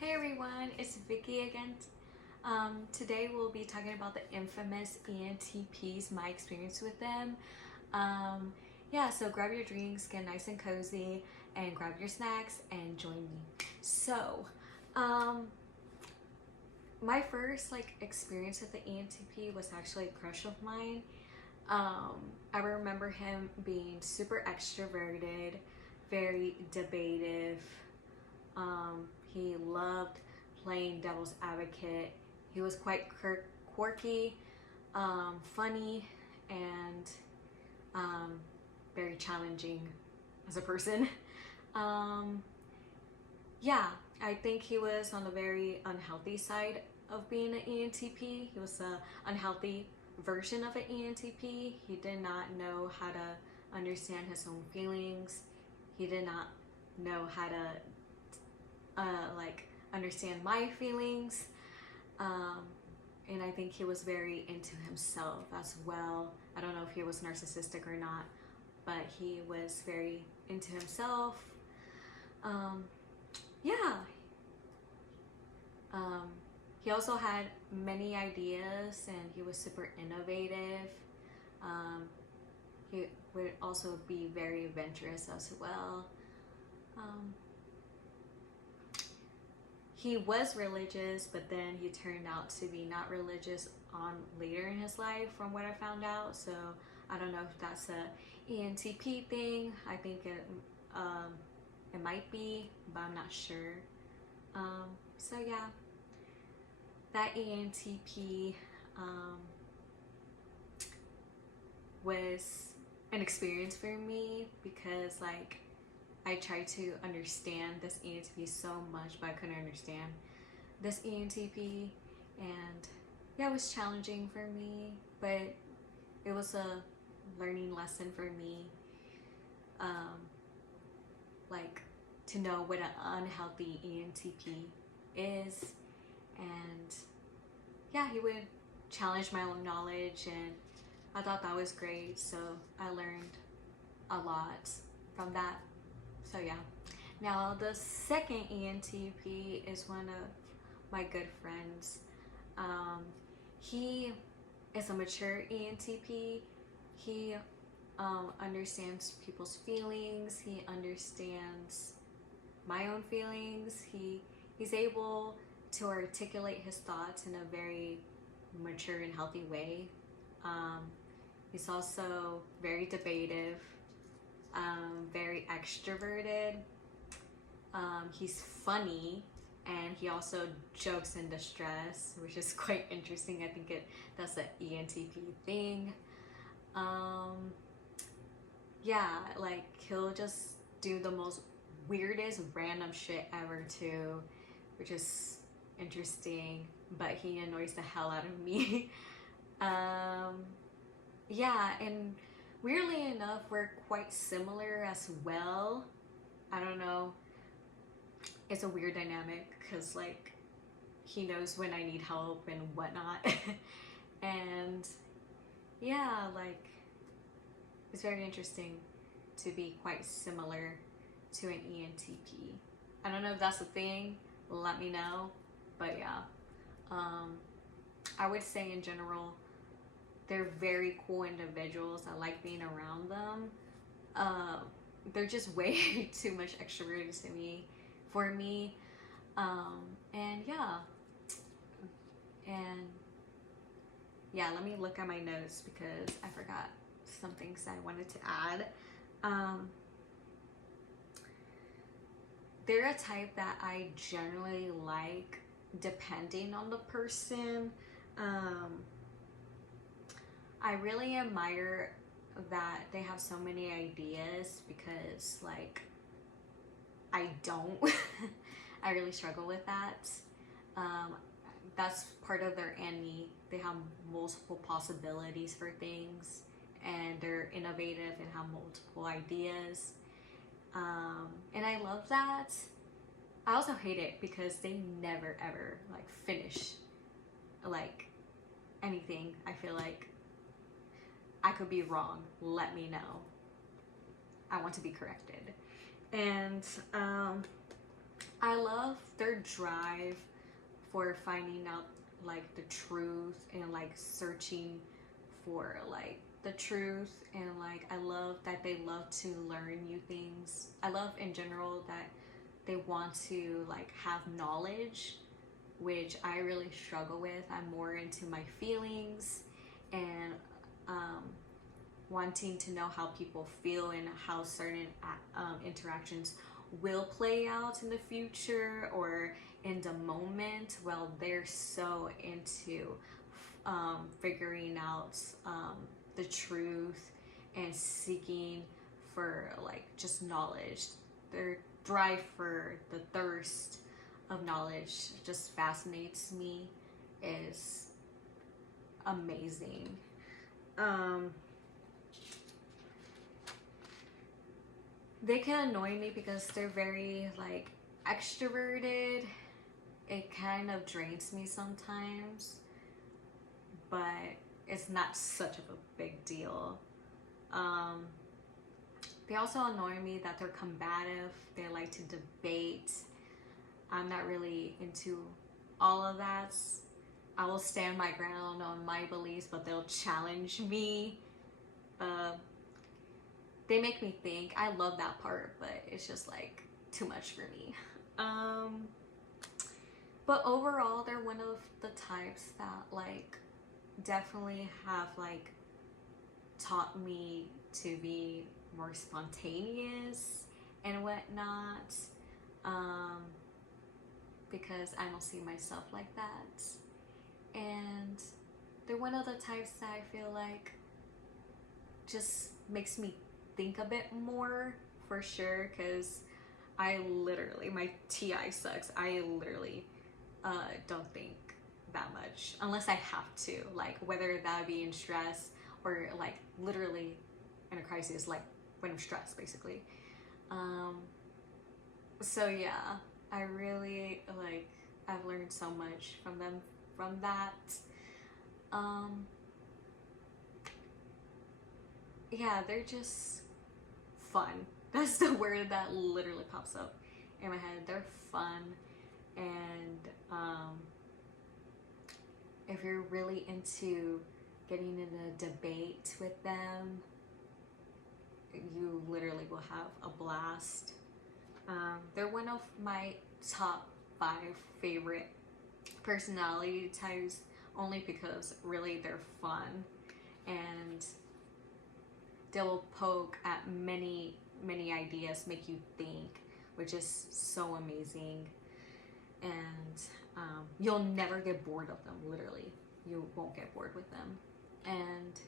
Hey everyone, it's Vicky again. Today we'll be talking about the infamous ENTPs, my experience with them. So grab your drinks, get nice and cozy, and grab your snacks and join me. So, um, my first experience with the ENTP was actually a crush of mine. I remember him being super extroverted, very debative. He loved playing devil's advocate. He was quite quirky, funny, and very challenging as a person. Um, yeah, I think he was on the very unhealthy side of being an ENTP. He was an unhealthy version of an ENTP. He did not know how to understand his own feelings. He did not know how to understand my feelings. And I think he was very into himself as well. I don't know if he was narcissistic or not, but he was very into himself. Um, yeah. He also had many ideas and he was super innovative. He would also be very adventurous as well. He was religious, but then he turned out to be not religious on later in his life, from what I found out. So I don't know if that's a ENTP thing. I think it might be, but I'm not sure. So yeah, that ENTP was an experience for me because I tried to understand this ENTP so much, but I couldn't understand this ENTP. And yeah, it was challenging for me, but it was a learning lesson for me. To know what an unhealthy ENTP is. And yeah, he would challenge my own knowledge, and I thought that was great. So I learned a lot from that. So yeah. Now the second ENTP is one of my good friends. He is a mature ENTP. He understands people's feelings. He understands my own feelings. He's able to articulate his thoughts in a very mature and healthy way. He's also very debative. Very extroverted. He's funny, and he also jokes in distress, which is quite interesting. I think that's an ENTP thing. He'll just do the most weirdest random shit ever too, which is interesting, but he annoys the hell out of me. And weirdly enough, we're quite similar as well. I don't know. It's a weird dynamic because he knows when I need help and whatnot. And yeah, it's very interesting to be quite similar to an ENTP. I don't know if that's a thing. Let me know. But yeah, I would say in general, they're very cool individuals. I like being around them. They're just way too much extroverted for me. And let me look at my notes because I forgot some things I wanted to add. They're a type that I generally like depending on the person. I really admire that they have so many ideas because I don't. I really struggle with that. That's part of their enemy. They have multiple possibilities for things, and they're innovative and have multiple ideas. And I love that. I also hate it because they never ever finish anything. I feel like I could be wrong. Let me know. I want to be corrected. And I love their drive for finding out like the truth and like searching for like the truth, and like I love that they love to learn new things. I love in general that they want to like have knowledge, which I really struggle with. I'm more into my feelings and um, wanting to know how people feel and how certain interactions will play out in the future or in the moment. Well, they're so into figuring out the truth and seeking for like just knowledge. Their drive for the thirst of knowledge just fascinates me, is amazing. They can annoy me because they're very like extroverted. It kind of drains me sometimes, but it's not such of a big deal. They also annoy me that they're combative. They like to debate. I'm not really into all of that. I will stand my ground on my beliefs, but they'll challenge me. They make me think. I love that part, but it's just like too much for me. But overall, they're one of the types that like definitely have like taught me to be more spontaneous and whatnot, because I don't see myself like that. And they're one of the types that I feel like just makes me think a bit more, for sure, because I literally, my TI sucks. I literally don't think that much unless I have to, like whether that be in stress or like literally in a crisis, like when I'm stressed basically. So yeah, I really like, I've learned so much from them from that. Yeah, they're just fun. That's the word that literally pops up in my head. They're fun, and if you're really into getting in a debate with them, you literally will have a blast. They're one of my top 5 favorite personality types, only because really they're fun and they'll poke at many ideas, make you think, which is so amazing. And you'll never get bored of them. Literally, you won't get bored with them. And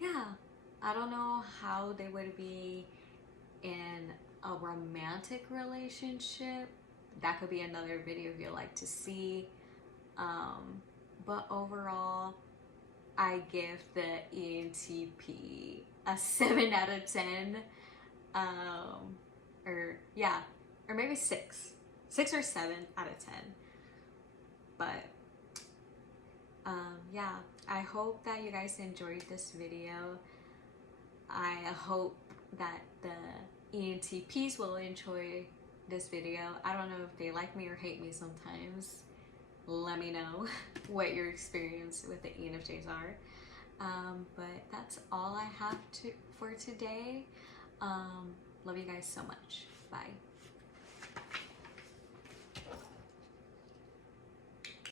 yeah, I don't know how they would be in a romantic relationship. That could be another video if you like to see. But overall, I give the ENTP a 7 out of 10. Or yeah, or maybe 6 or 7 out of 10. But yeah, I hope that you guys enjoyed this video. I hope that the ENTPs will enjoy this video. I don't know if they like me or hate me sometimes. Let me know what your experience with the ENFJs are. But that's all I have for today. Love you guys so much. Bye.